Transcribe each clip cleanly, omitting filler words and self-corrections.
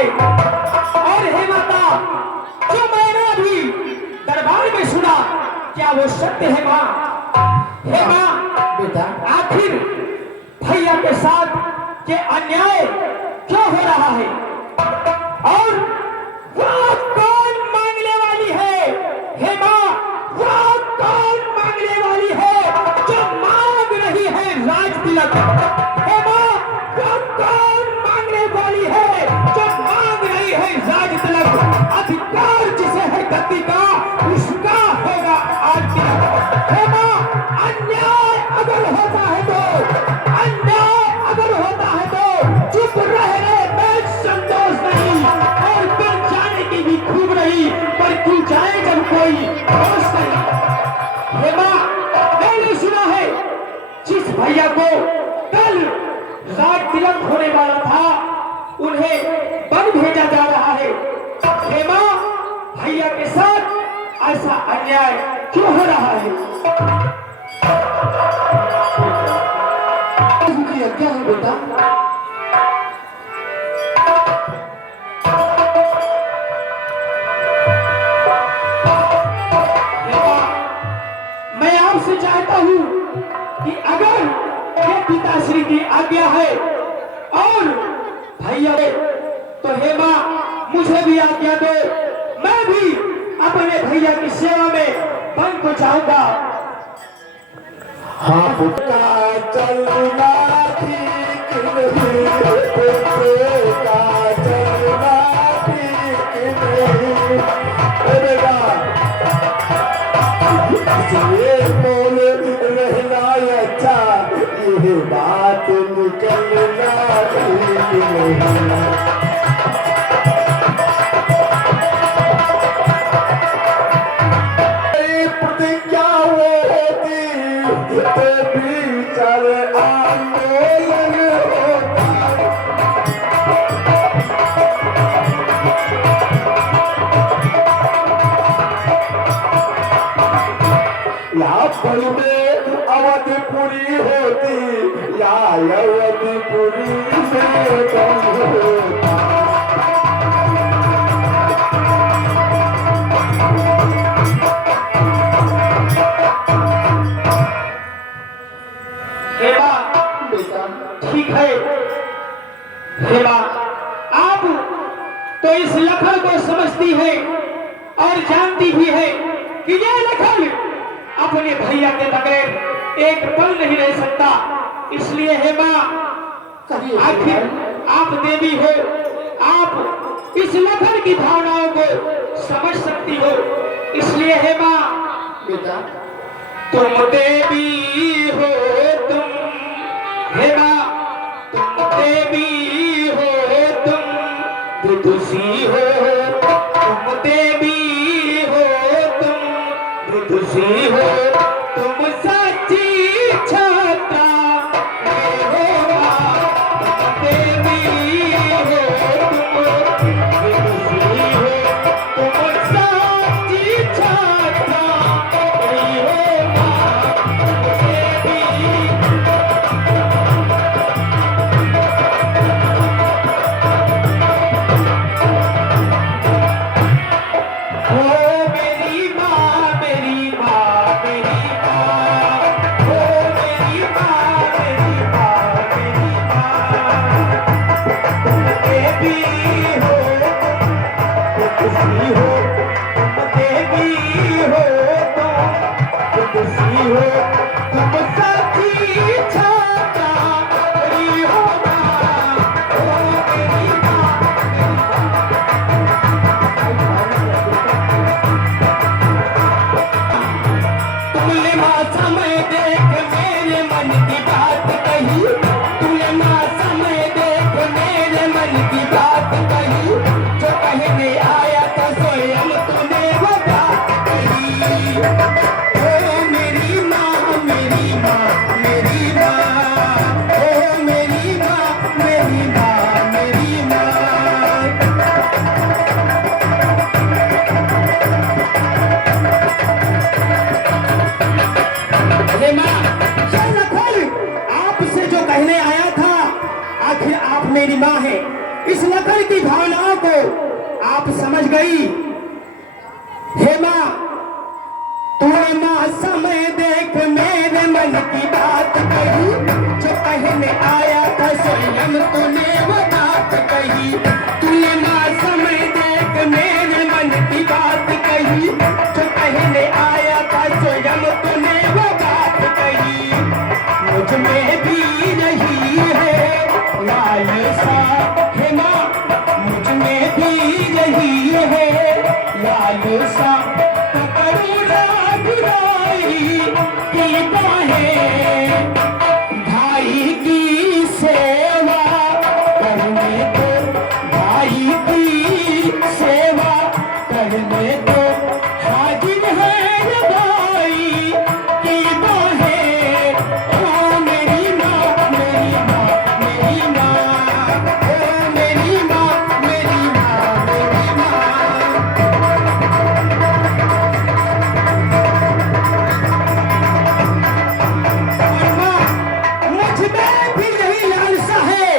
है। और हे माता, जो मैंने अभी दरबार में सुना, क्या वो सत्य है माँ? हे माँ बेटा, आखिर भैया के साथ ये अन्याय क्यों हो रहा है? और वो कौन मांगने वाली है? हे माँ, वो कौन मांगने वाली है जो मांग रही है राज तिलक? हे माँ, वो कौन मांगने वाली है जो मांग रही है राज तिलक? अधिकार जिसे है गद्दी का, उसका होगा आज तिलक। हे माँ, अन्याय अगर होता है तो, अन्याय अगर होता है तो चुप रहने में संतोष नहीं, और फिर जाने की भी खूब नहीं, पर क्यों जाए जब कोई होश नहीं। हे माँ, मैंने सुना है जिस भैया को कल राज तिलक होने वाला था, उन्हें वन भेजा जा रहा है। हे माँ, भैया के साथ ऐसा अन्याय क्यों हो रहा है? क्या है बेटा? मैं आपसे चाहता हूँ कि अगर ये पिताश्री की आज्ञा है और भैया तो हे माँ, मुझे भी आज्ञा दो, मैं भी अपने भैया की सेवा में वन को जाऊंगा। हाँ पुटका चलना ठीक नहीं, पुटका चलना ठीक नहीं। बेटा, ये बोल रहना अच्छा, ये बात निकलना ठीक नहीं। प्रतिज्ञा वो होती तो विचार आंदोलन होता। या पल में अवधपुरी होती, या अवधपुरी में कम होता। ठीक है हे माँ, आप तो इस लखन को समझती है और जानती भी है कि ये लखन अपने भैया के बगैर एक पल नहीं रह सकता। इसलिए हे माँ, आखिर आप देवी हो, आप इस लखन की भावनाओं को समझ सकती हो। इसलिए हे माँ, बेटा, तुम देवी हो, तुम हे माँ, तुम देवी हो, तुम विदुषी हो, तुम देवी हो, तुम विदुषी हो, तुम सच्ची छात्रा हो माँ, तुम देवी हो, तुम विदुषी हो, तुम सच्ची छात्रा हो माँ, देवी। मेरी माँ है, इस नकल की भावनाओं को आप समझ गई। हे माँ, तूने माँ समय देख मेरे मन की बात कही, जो कहने आया था स्वयं तूने वो बात कही। तूने माँ समय देख मेरे मन की बात कही, जो कहने आया था स्वयं तूने वो बात कही। मुझ में भी रही है लालसा, हे माँ, मुझ में भी रही है लालसा, करुणा बुराई की बाहें, भाई की सेवा करने दो, भाई की सेवा करने दो, हाजिर है ये भाई की बाहें। ओ मेरी माँ, मेरी माँ, मेरी माँ, ओ मेरी माँ, मेरी माँ, मेरी माँ। मुझ में भी यही लालसा है,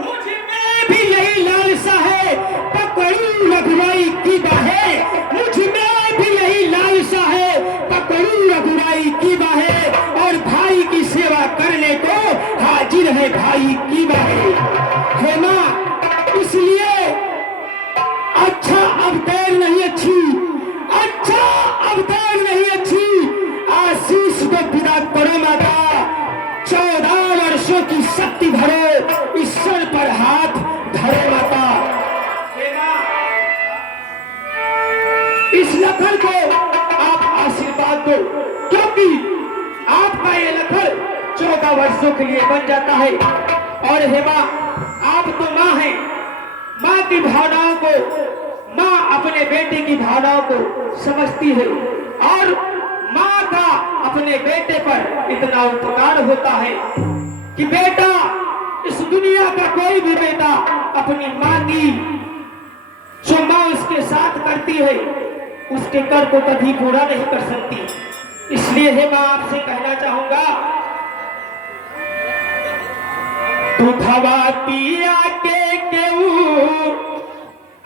मुझ में भी यही लालसा है, पकड़ूं रघुराई की बाहें। मुझ में भी यही लालसा है, पकड़ूं रघुराई की बाहें, और भाई की सेवा करने को हाजिर है भाई की बाहें। हे माँ, इसलिए अच्छा अब देर नहीं अच्छी, अच्छा अब देर नहीं अच्छी, आशीष को विदा करो माता। 14 वर्षों की शक्ति भरो, इस सर पर हाथ धरो माता। हे माँ, इस लखन को आप आशीर्वाद दो, क्योंकि आपका ये लखन 14 वर्षों के लिए बन जाता है। और हे माँ, आप तो माँ हैं, माँ की भावनाओं को, माँ अपने बेटे की भावनाओं को समझती है, और माँ का अपने बेटे पर इतना उपकार होता है कि बेटा, इस दुनिया का कोई भी बेटा अपनी माँ की जो माँ उसके साथ करती है, उसके कर को कभी पूरा नहीं कर सकती। इसलिए हे माँ, आपसे कहना चाहूंगा, तू भवाती आके केऊ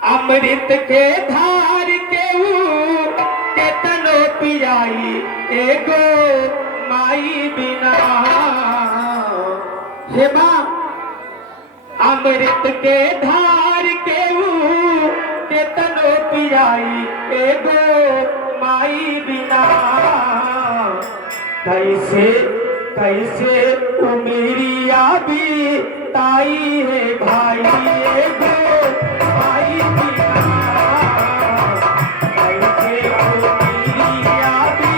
अमृत के धार केऊ, केतनो पियाई एगो माई बिना। हे माँ, अमृत के धार केऊ, केतनो पियाई एगो माई बिना। कैसे कैसे उमेरिया भी ताई है भाई एगो माई बिना। कैसे उमेरिया भी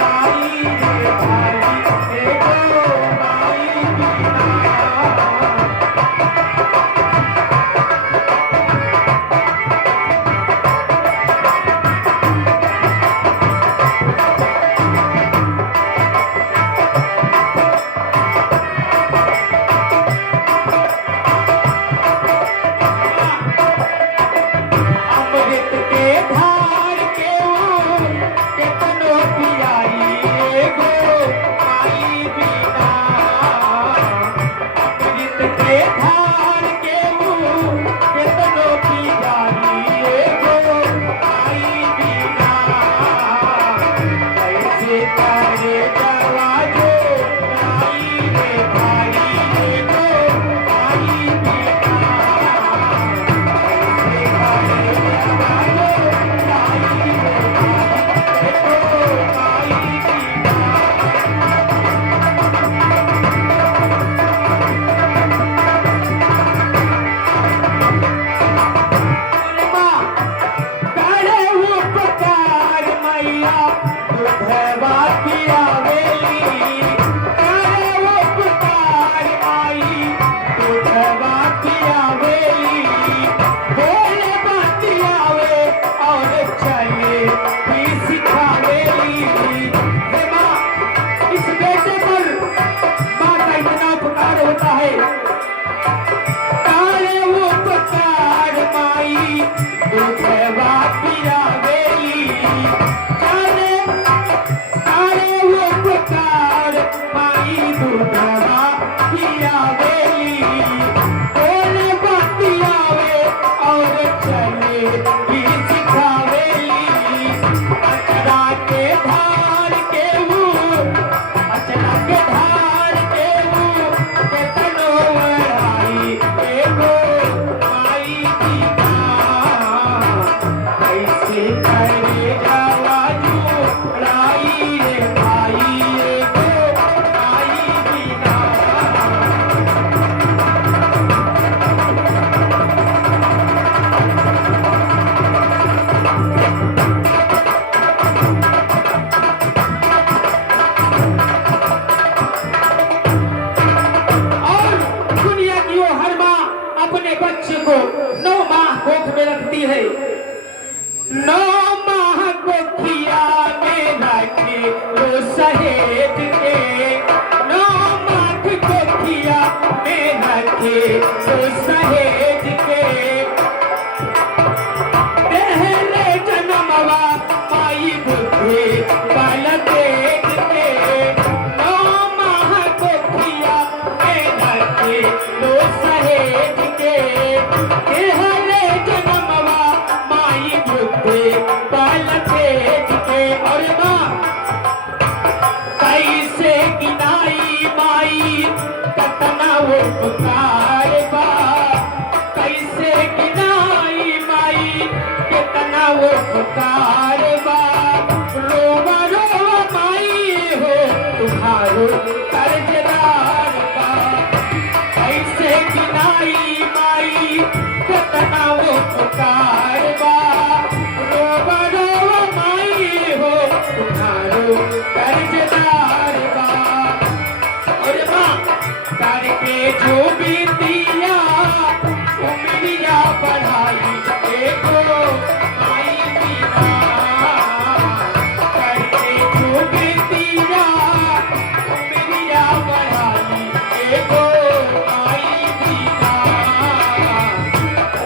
ताई है भाई एगो माई बिना। 9 माह गोखिया में रखे लो सहेज के, 9 माह गोखिया में रखे लो सहेज के। पहले जन्मवा माई बुद्धि बल तेज के, 9 माह गोखिया में रखे लो सहेज के। पहले जन्मवा माई बुद्धि बल तेज के। और माँ कैसे गिनाई माई कतना उपकार बा, कैसे गिनाई माई कितना उपकार बा। रोवा रोवा माई हो तुम्हारो कर्जदार बा, कैसे गिनाई माई कितना उपकार बा। रोवा रोवा माई हो तुम्हारो कर्जदार बा। और माँ करके जो भी दिया उम्मीदिया बढ़ाई देखो माई बिना, करके जो भी दिया उम्मीदिया बढ़ाई देखो माई बिना।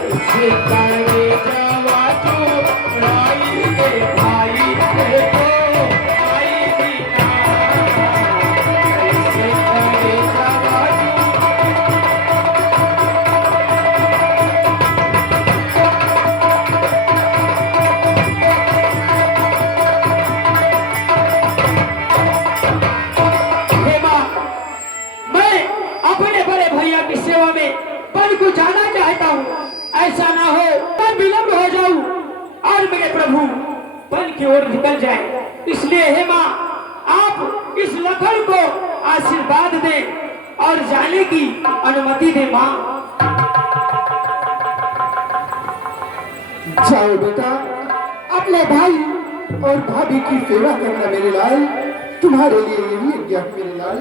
ऐसे करे जवा चुराई दे भाई देखो माई बिना, ऐसे करे जवा हे माँ, मैं अपने बड़े भैया की सेवा में पद को जाना चाहता हूँ। ऐसा ना हो मैं विलम्ब हो जाऊं और मेरे प्रभु पद की ओर निकल जाए। इसलिए हे माँ, आप इस लखन को आशीर्वाद दें और जाने की अनुमति दें माँ। जाओ बेटा, अपने भाई और भाभी की सेवा करना मेरे लाल, तुम्हारे लिए यही यज्ञ है मेरे लाल।